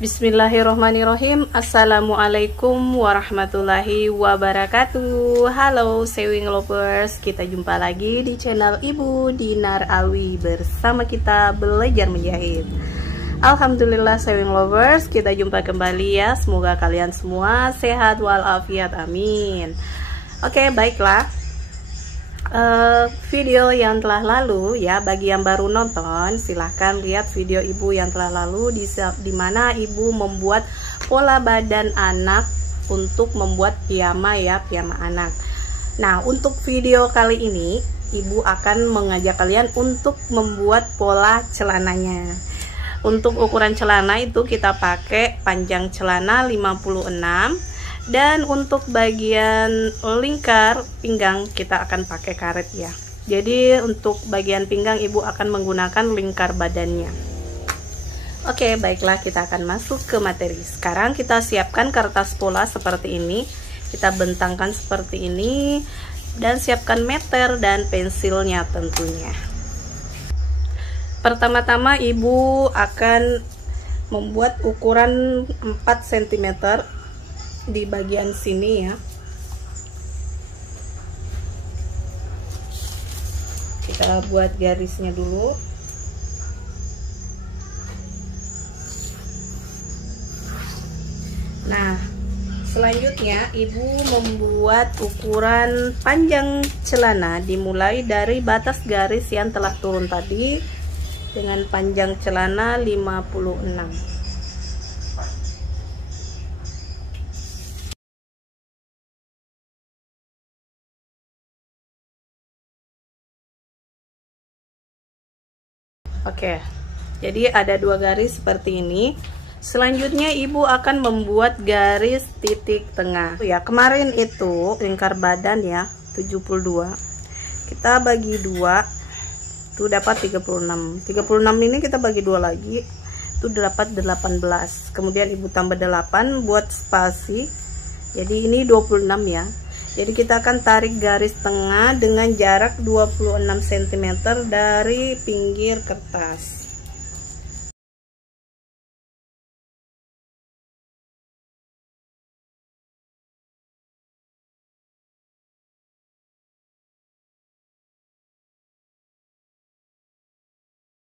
Bismillahirrohmanirrohim. Assalamualaikum warahmatullahi wabarakatuh. Halo sewing lovers, kita jumpa lagi di channel Ibu Dinar Alwi bersama kita belajar menjahit. Alhamdulillah sewing lovers, kita jumpa kembali ya. Semoga kalian semua sehat walafiat, amin. Oke, baiklah. Video yang telah lalu ya, bagi yang baru nonton silahkan lihat video ibu yang telah lalu di mana ibu membuat pola badan anak untuk membuat piyama ya, piyama anak. Nah, untuk video kali ini ibu akan mengajak kalian untuk membuat pola celananya. Untuk ukuran celana itu kita pakai panjang celana 56, dan untuk bagian lingkar pinggang kita akan pakai karet ya. Jadi untuk bagian pinggang ibu akan menggunakan lingkar badannya. Oke, baiklah, kita akan masuk ke materi. Sekarang kita siapkan kertas pola seperti ini. Kita bentangkan seperti ini dan siapkan meter dan pensilnya tentunya. Pertama-tama ibu akan membuat ukuran 4 cm di bagian sini ya. Kita buat garisnya dulu. Nah, selanjutnya ibu membuat ukuran panjang celana dimulai dari batas garis yang telah turun tadi dengan panjang celana 56. Oke, jadi ada 2 garis seperti ini. Selanjutnya ibu akan membuat garis titik tengah ya. Kemarin itu lingkar badan ya 72, kita bagi 2 itu dapat 36. 36 ini kita bagi 2 lagi itu dapat 18. Kemudian ibu tambah 8 buat spasi, jadi ini 26 ya. Jadi kita akan tarik garis tengah dengan jarak 26 cm dari pinggir kertas.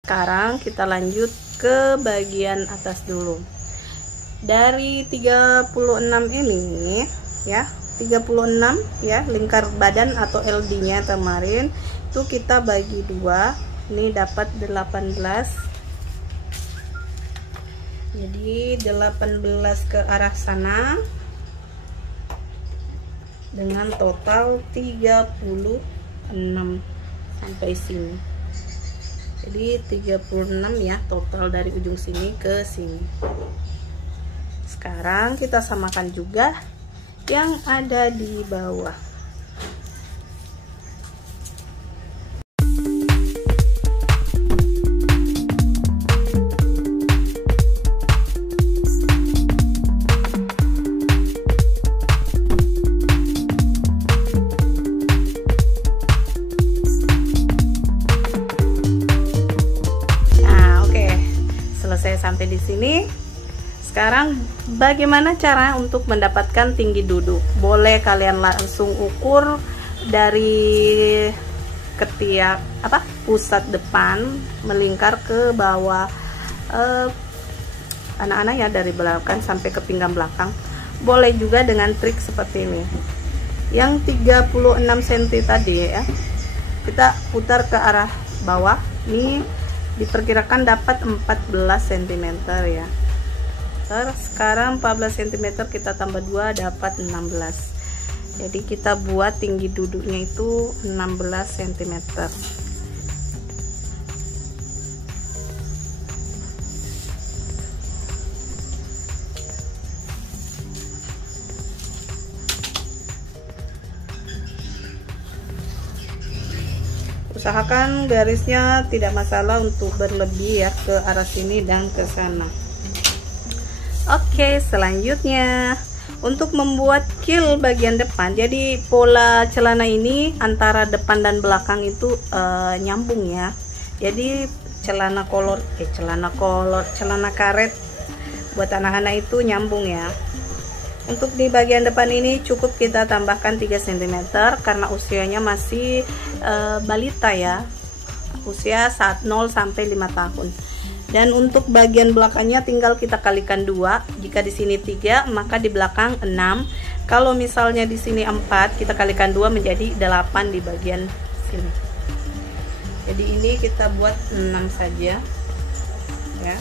Sekarang kita lanjut ke bagian atas dulu. Dari 36 ini ya, 36 ya, lingkar badan atau LD nya kemarin itu kita bagi 2, ini dapat 18. Jadi 18 ke arah sana dengan total 36 sampai sini. Jadi 36 ya total dari ujung sini ke sini. Sekarang kita samakan juga yang ada di bawah. Nah, oke. Selesai sampai di sini. Sekarang bagaimana cara untuk mendapatkan tinggi duduk? Boleh kalian langsung ukur dari ketiak pusat depan melingkar ke bawah anak-anak ya, dari belakang sampai ke pinggang belakang. Boleh juga dengan trik seperti ini. Yang 36 cm tadi ya, kita putar ke arah bawah. Ini diperkirakan dapat 14 cm ya. Sekarang 14 cm kita tambah 2 dapat 16. Jadi kita buat tinggi duduknya itu 16 cm. Usahakan garisnya tidak masalah untuk berlebih ya ke arah sini dan ke sana. Oke, selanjutnya untuk membuat kill bagian depan. Jadi pola celana ini antara depan dan belakang itu nyambung ya. Jadi celana karet buat anak-anak itu nyambung ya. Untuk di bagian depan ini cukup kita tambahkan 3 cm karena usianya masih balita ya, usia 0 sampai 5 tahun. Dan untuk bagian belakangnya tinggal kita kalikan 2. Jika di sini 3, maka di belakang 6. Kalau misalnya di sini 4, kita kalikan 2 menjadi 8 di bagian sini. Jadi ini kita buat 6 saja ya,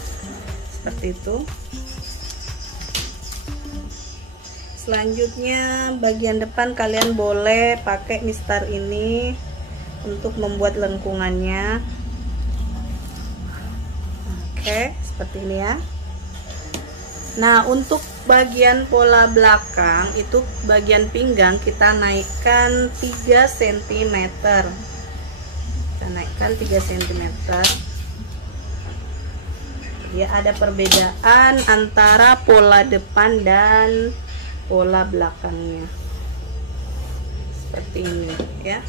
seperti itu. Selanjutnya bagian depan kalian boleh pakai mistar ini untuk membuat lengkungannya. Oke, seperti ini ya. Nah, untuk bagian pola belakang itu bagian pinggang kita naikkan 3 cm. Kita naikkan 3 cm. Ya, ada perbedaan antara pola depan dan pola belakangnya. Seperti ini ya.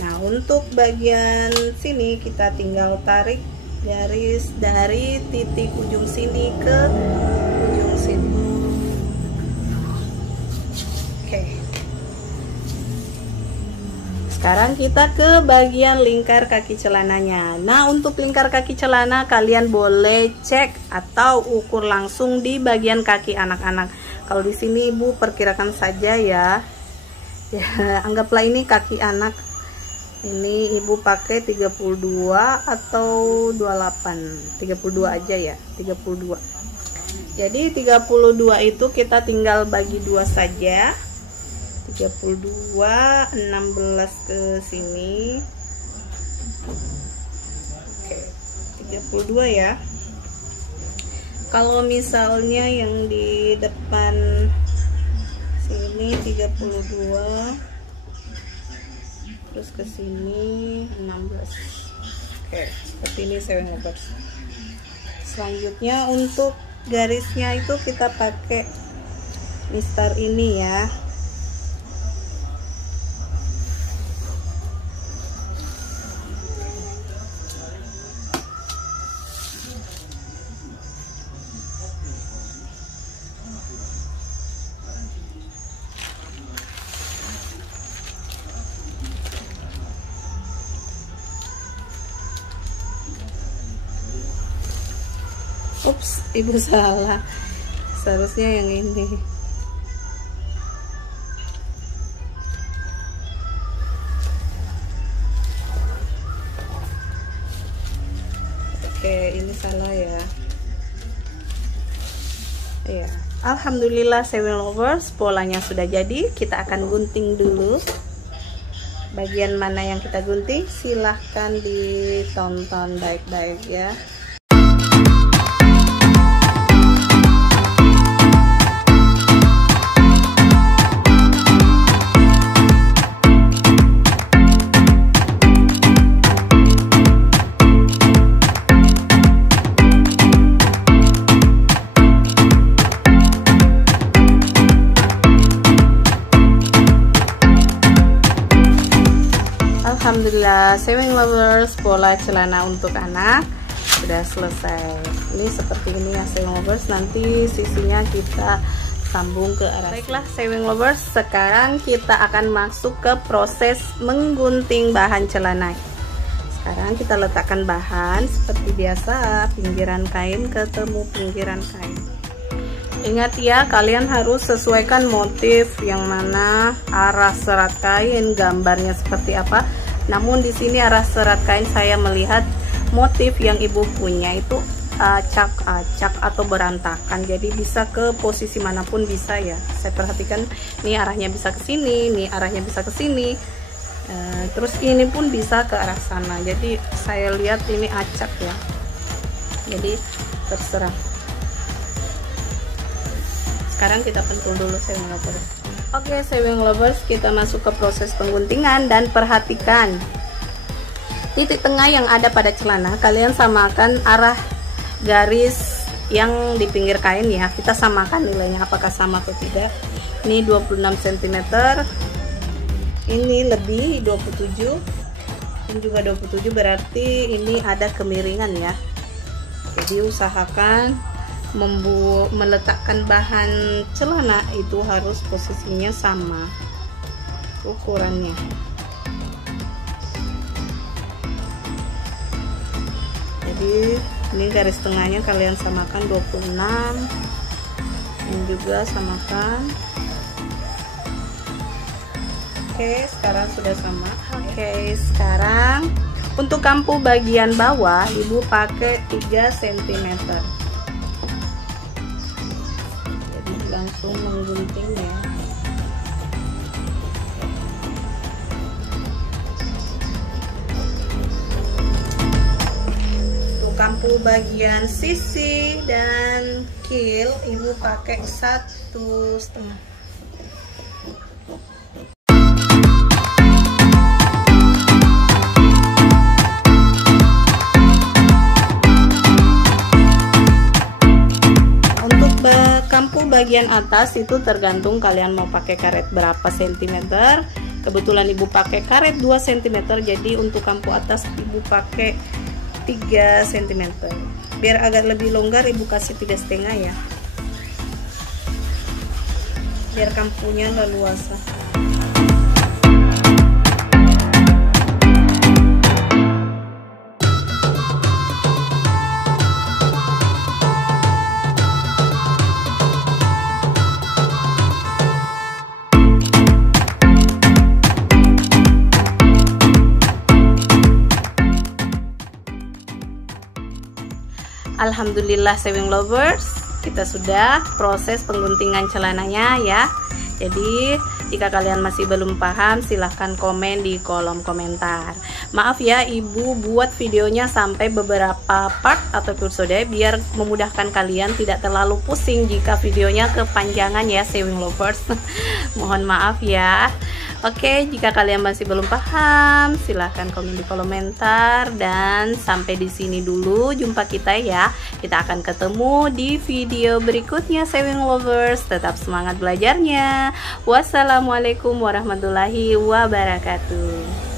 Nah, untuk bagian sini kita tinggal tarik garis dari titik ujung sini ke ujung sini. Oke. Sekarang kita ke bagian lingkar kaki celananya. Nah, untuk lingkar kaki celana kalian boleh cek atau ukur langsung di bagian kaki anak-anak. Kalau di sini Ibu perkirakan saja ya. Ya, anggaplah ini kaki anak. Ini Ibu pakai 32 atau 28. 32 aja ya, 32. Jadi 32 itu kita tinggal bagi 2 saja. 32, 16 ke sini. Oke, 32 ya. Kalau misalnya yang di depan sini 32, terus ke sini 16. Oke, seperti ini sewing lovers. Selanjutnya untuk garisnya itu kita pakai mistar ini ya. Ups, Ibu salah. Seharusnya yang ini. Oke, ini salah ya. Iya. Alhamdulillah sewing lovers, polanya sudah jadi. Kita akan gunting dulu. Bagian mana yang kita gunting? Silahkan ditonton baik-baik ya. Alhamdulillah sewing lovers, pola celana untuk anak sudah selesai. Ini seperti ini ya sewing lovers, nanti sisinya kita sambung ke arah. Baiklah sewing lovers, sekarang kita akan masuk ke proses menggunting bahan celana. Sekarang kita letakkan bahan seperti biasa, pinggiran kain ketemu pinggiran kain. Ingat ya, kalian harus sesuaikan motif yang mana, arah serat kain, gambarnya seperti apa. Namun di sini arah serat kain saya melihat motif yang Ibu punya itu acak-acak atau berantakan. Jadi bisa ke posisi manapun bisa ya. Saya perhatikan nih arahnya bisa ke sini, nih arahnya bisa ke sini. Terus ini pun bisa ke arah sana. Jadi saya lihat ini acak ya. Jadi terserah. Sekarang kita pentul dulu sewing lovers. Oke sewing lovers, kita masuk ke proses pengguntingan dan perhatikan titik tengah yang ada pada celana. Kalian samakan arah garis yang di pinggir kain ya. Kita samakan nilainya apakah sama atau tidak. Ini 26 cm. Ini lebih 27. Ini juga 27, berarti ini ada kemiringan ya. Jadi usahakan meletakkan bahan celana itu harus posisinya sama ukurannya. Jadi ini garis tengahnya kalian samakan 26, ini juga samakan. Oke, sekarang sudah sama. Oke, sekarang untuk kampu bagian bawah ibu pakai 3 cm. Jadi langsung menggunting ya. Untuk kampu bagian sisi dan kil ibu pakai 1,5. Kampu bagian atas itu tergantung kalian mau pakai karet berapa sentimeter. Kebetulan ibu pakai karet 2 cm, jadi untuk kampu atas ibu pakai 3 cm. Biar agak lebih longgar ibu kasih 3,5 ya, biar kampunya leluasa. Alhamdulillah sewing lovers, kita sudah proses pengguntingan celananya ya. Jadi jika kalian masih belum paham silahkan komen di kolom komentar. Maaf ya ibu buat videonya sampai beberapa part atau episode biar memudahkan kalian tidak terlalu pusing jika videonya kepanjangan ya sewing lovers. Mohon maaf ya. Oke, jika kalian masih belum paham, silahkan komen di komentar. Dan sampai di sini dulu jumpa kita ya. Kita akan ketemu di video berikutnya sewing lovers. Tetap semangat belajarnya. Wassalamualaikum warahmatullahi wabarakatuh.